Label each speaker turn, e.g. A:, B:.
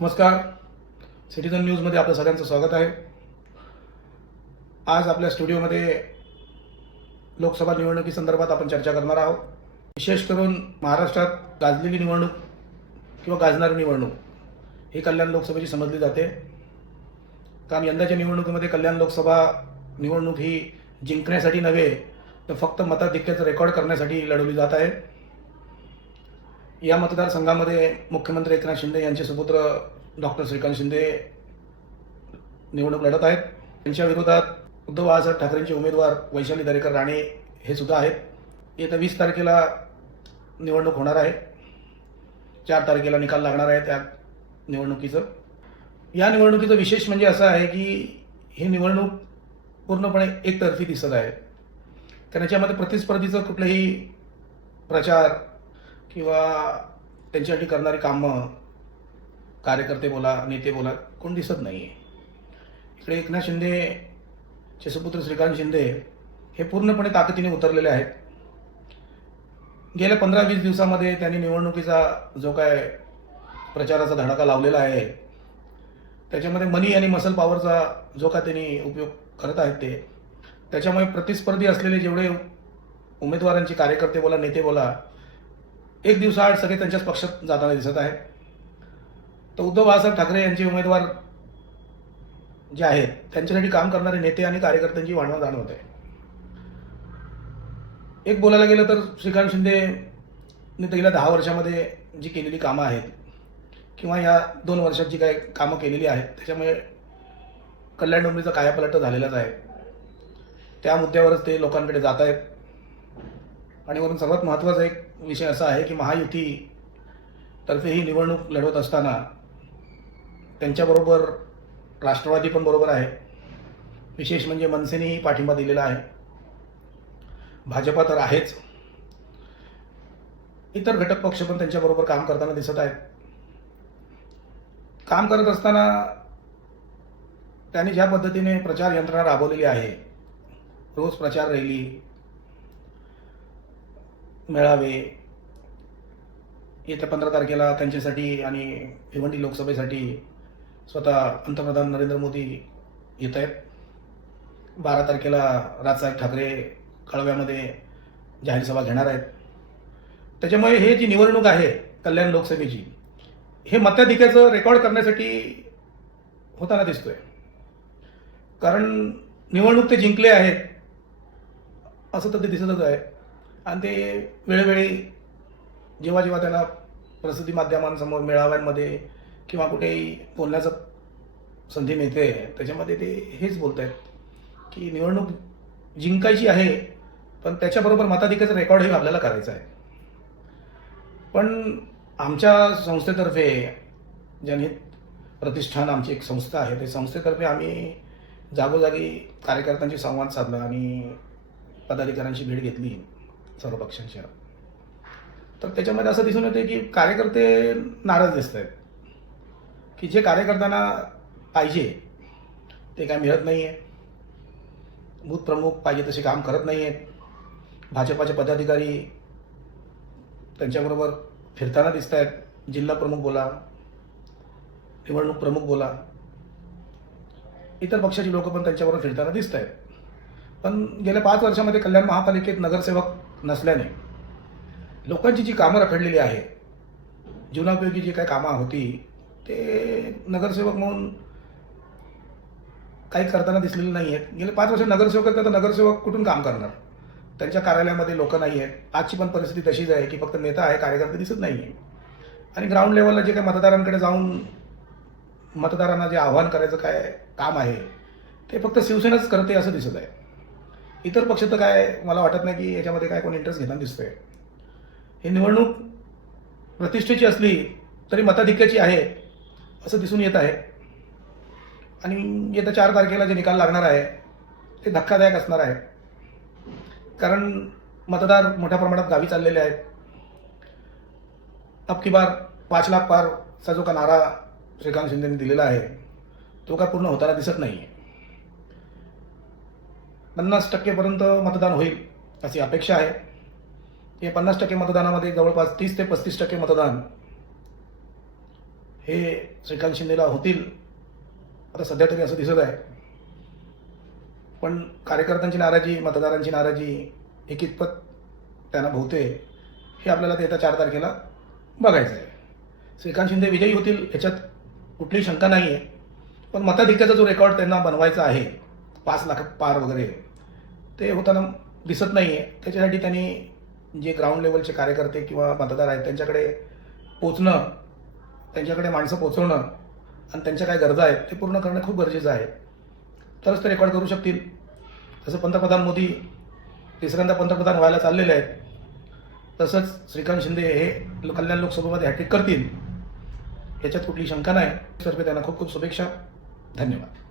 A: नमस्कार. सिटीजन न्यूजमध्ये आपलं सगळ्यांचं स्वागत आहे. आज आपल्या स्टुडिओमध्ये लोकसभा निवडणुकीसंदर्भात आपण चर्चा करणार आहोत. विशेष करून महाराष्ट्रात गाजलेली निवडणूक किंवा गाजणारी निवडणूक ही कल्याण लोकसभेची समजली जाते. कारण यंदाच्या निवडणुकीमध्ये कल्याण लोकसभा निवडणूक ही जिंकण्यासाठी नव्हे तर फक्त मताधिक्याचं रेकॉर्ड करण्यासाठी लढवली जात आहे. या मतदारसंघामध्ये मुख्यमंत्री एकनाथ शिंदे यांचे सुपुत्र डॉक्टर श्रीकांत शिंदे निवडणूक लढत आहेत. त्यांच्या विरोधात उद्धव बाळासाहेब ठाकरेंचे उमेदवार वैशाली दरेकर राणे हे सुद्धा आहेत. येत्या वीस तारखेला निवडणूक होणार आहे. चार तारखेला निकाल लागणार आहे त्या निवडणुकीचं. या निवडणुकीचं विशेष म्हणजे असं आहे की ही निवडणूक पूर्णपणे एकतर्फी दिसत आहे. कारण याच्यामध्ये प्रतिस्पर्धीचं कुठलंही प्रचार किंवा त्यांच्यासाठी करणारी कामं कार्यकर्ते बोला नेते बोला कोण दिसत नाही आहे इकडे एकनाथ शिंदे चे सुपुत्र श्रीकांत शिंदे हे पूर्णपणे ताकदीने उतरलेले आहेत. गेल्या पंधरा वीस दिवसामध्ये त्यांनी निवडणुकीचा जो काय प्रचाराचा धडाका लावलेला आहे त्याच्यामध्ये मनी आणि मसल पॉवरचा जो का त्यांनी उपयोग करत आहेत ते त्याच्यामुळे प्रतिस्पर्धी असलेले जेवढे उमेदवारांचे कार्यकर्ते बोला नेते बोला एक दिवसाआड सगळे त्यांच्याच पक्षात जाताना दिसत आहे तर उद्धव बाळासाहेब ठाकरे यांचे उमेदवार जे आहेत त्यांच्यासाठी काम करणारे नेते आणि कार्यकर्त्यांची वाढवा जाणवत आहे. एक बोलायला गेलं तर श्रीकांत शिंदेने गेल्या दहा वर्षामध्ये जी केलेली कामं आहेत किंवा या दोन वर्षात जी काही कामं केलेली आहेत त्याच्यामुळे कल्याण डोंबरीचा कायापलट झालेलाच आहे. त्या मुद्द्यावरच ते लोकांकडे जात आहेत. आणि वरून सर्वात महत्त्वाचा एक विषय असा आहे की महायुती तर्फे ही निवडणूक लढवत असताना त्यांच्याबरोबर राष्ट्रवादी पण बरोबर आहे. विशेष म्हणजे मनसेनेही पाठिंबा दिलेला आहे. भाजपा तर आहेच. इतर घटक पक्ष पण त्यांच्याबरोबर काम करताना दिसत आहेत. काम करत असताना त्यांनी ज्या पद्धतीने प्रचार यंत्रणा राबवलेली आहे रोज प्रचार रॅली मेळावे. येत्या पंधरा तारखेला त्यांच्यासाठी आणि भिवंडी लोकसभेसाठी स्वतः पंतप्रधान नरेंद्र मोदी येत आहेत. बारा तारखेला राजसाहेब ठाकरे कळव्यामध्ये जाहीर सभा घेणार आहेत. त्याच्यामुळे हे जी निवडणूक आहे कल्याण लोकसभेची हे मताधिक्याचं रेकॉर्ड करण्यासाठी होताना दिसतोय. कारण निवडणूक ते जिंकले आहेत असं तर ते दिसतच आहे. आणि ते वेळोवेळी जेव्हा जेव्हा त्यांना प्रसिद्धी माध्यमांसमोर मेळाव्यांमध्ये किंवा कुठेही बोलण्याचं संधी मिळते त्याच्यामध्ये ते हेच बोलत आहेत की निवडणूक जिंकायची आहे पण त्याच्याबरोबर मताधिकाचं रेकॉर्ड हे आपल्याला करायचं आहे. पण आमच्या संस्थेतर्फे जनहित प्रतिष्ठान आमची एक संस्था आहे ते संस्थेतर्फे आम्ही जागोजागी कार्यकर्त्यांशी संवाद साधला आणि पदाधिकाऱ्यांची भेट घेतली. सर्व पक्षांच्या तर त्याच्यामध्ये असं दिसून येते की कार्यकर्ते नाराज दिसत आहेत की जे कार्यकर्त्यांना पाहिजे ते काय मिळत नाही आहे बूथ प्रमुख पाहिजे तसे काम करत नाही आहेत भाजपाचे पदाधिकारी त्यांच्याबरोबर फिरताना दिसत आहेत जिल्हा प्रमुख बोला निवडणूक प्रमुख बोला. इतर पक्षाची लोक पण त्यांच्याबरोबर फिरताना दिसत आहेत पण गेल्या पाच वर्षामध्ये कल्याण महापालिकेत नगरसेवक नसल्याने. लोकांची जी कामं रखडलेली आहे जीवनापयोगी जी काही कामं होती ते नगरसेवक म्हणून काही करताना दिसलेले नाही आहेत. गेले पाच वर्ष नगरसेवक आहेत तर नगरसेवक कुठून काम करणार? त्यांच्या कार्यालयामध्ये लोक नाही आहेत. आजची पण परिस्थिती तशीच आहे की फक्त नेता आहे कार्यकर्ते दिसत नाही आहे आणि ग्राउंड लेवलला जे काही मतदारांकडे जाऊन मतदारांना जे आव्हान करायचं काय काम आहे ते फक्त शिवसेनाच करते असं दिसत आहे. इतर पक्ष तर काय मला वाटत नाही की याच्यामध्ये काय कोण इंटरेस्ट घेताना दिसतंय. ही निवडणूक प्रतिष्ठेची असली तरी मताधिक्याची आहे असं दिसून येत आहे. आणि येत्या चार तारखेला जे निकाल लागणार आहे ते धक्कादायक असणार आहे. कारण मतदार मोठ्या प्रमाणात गावी चाललेले आहेत. अब की बार पाच लाख पारचा जो का नारा श्रीकांत शिंदेने दिलेला आहे तो का पूर्ण होताना दिसत नाही आहे पन्नास टक्केपर्यंत मतदान होईल अशी अपेक्षा आहे. हे पन्नास टक्के मतदानामध्ये जवळपास तीस ते पस्तीस टक्के मतदान हे श्रीकांत शिंदेला होतील. आता सध्या तरी असं दिसत आहे. पण कार्यकर्त्यांची नाराजी मतदारांची नाराजी हे कितपत त्यांना भोवते हे आपल्याला ते येत्या चार तारखेला बघायचं आहे श्रीकांत शिंदे विजयी होतील याच्यात कुठलीही शंका नाही आहे पण मताधिक्याचा जो रेकॉर्ड त्यांना बनवायचा आहे पाच लाख पार वगैरे. ते होताना दिसत नाही आहे त्याच्यासाठी त्यांनी जे ग्राउंड लेवलचे कार्यकर्ते किंवा मतदार आहेत त्यांच्याकडे पोचणं त्यांच्याकडे माणसं पोचवणं आणि त्यांच्या काय गरजा आहेत ते पूर्ण करणं खूप गरजेचं आहे. तरच ते रेकॉर्ड करू शकतील. जसं पंतप्रधान मोदी तिसऱ्यांदा पंतप्रधान व्हायला चाललेले आहेत तसंच श्रीकांत शिंदे हे कल्याण लोकसभेमध्ये हॅट्रिक करतील. याच्यात कुठली शंका नाही. तर्फे त्यांना खूप खूप शुभेच्छा. धन्यवाद.